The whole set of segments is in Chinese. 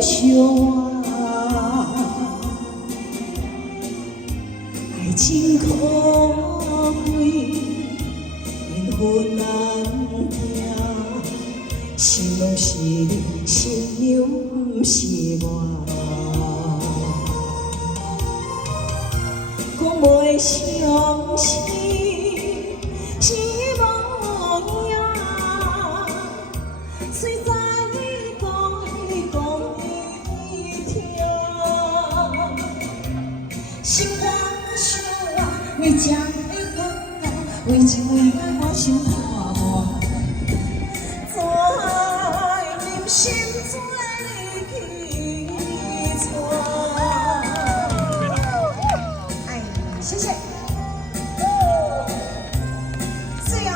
相爱情可贵，缘分难定，心拢是你，心又不是我。讲袂相信是无影，虽在你讲伊听，心肝伤啊，你才会感觉，为情为爱我心破磨，怎忍心做你去错？谢谢。是呀，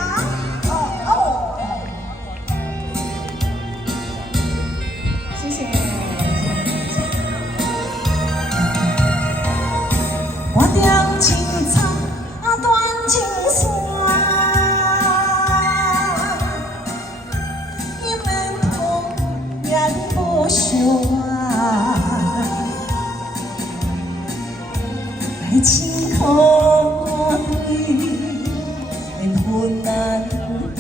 谢谢。我踮青草，断情线，伊免碰也无相爱情可贵，缘分难定，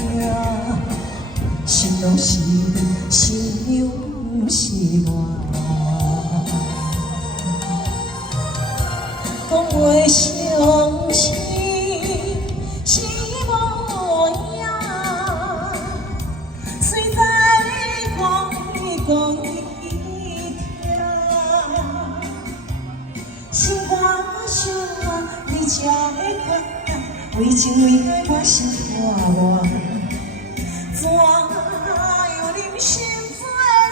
心拢是你，心又不是我。讲袂相信是无影，虽在你讲伊听，心肝伤啊，你才会感觉，为情为爱我心破磨，怎又忍心做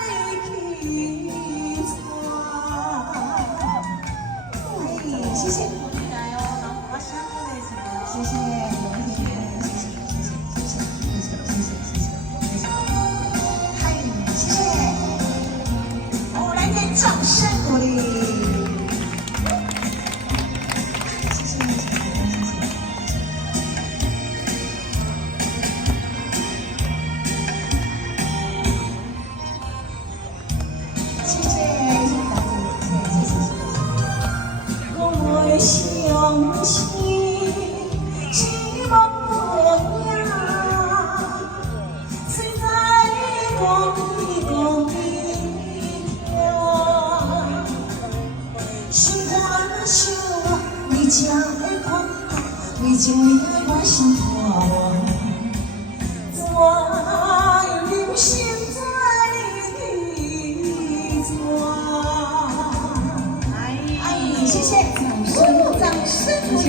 你去错？谢谢，加油，我辛苦了，谢谢，嗨，谢谢，我来点掌声鼓励。相信是无影，虽在你讲伊听，心肝伤啊，你才会感觉，为情为爱我心破磨，怎又忍心做你去错？谢谢。掌声，谢谢。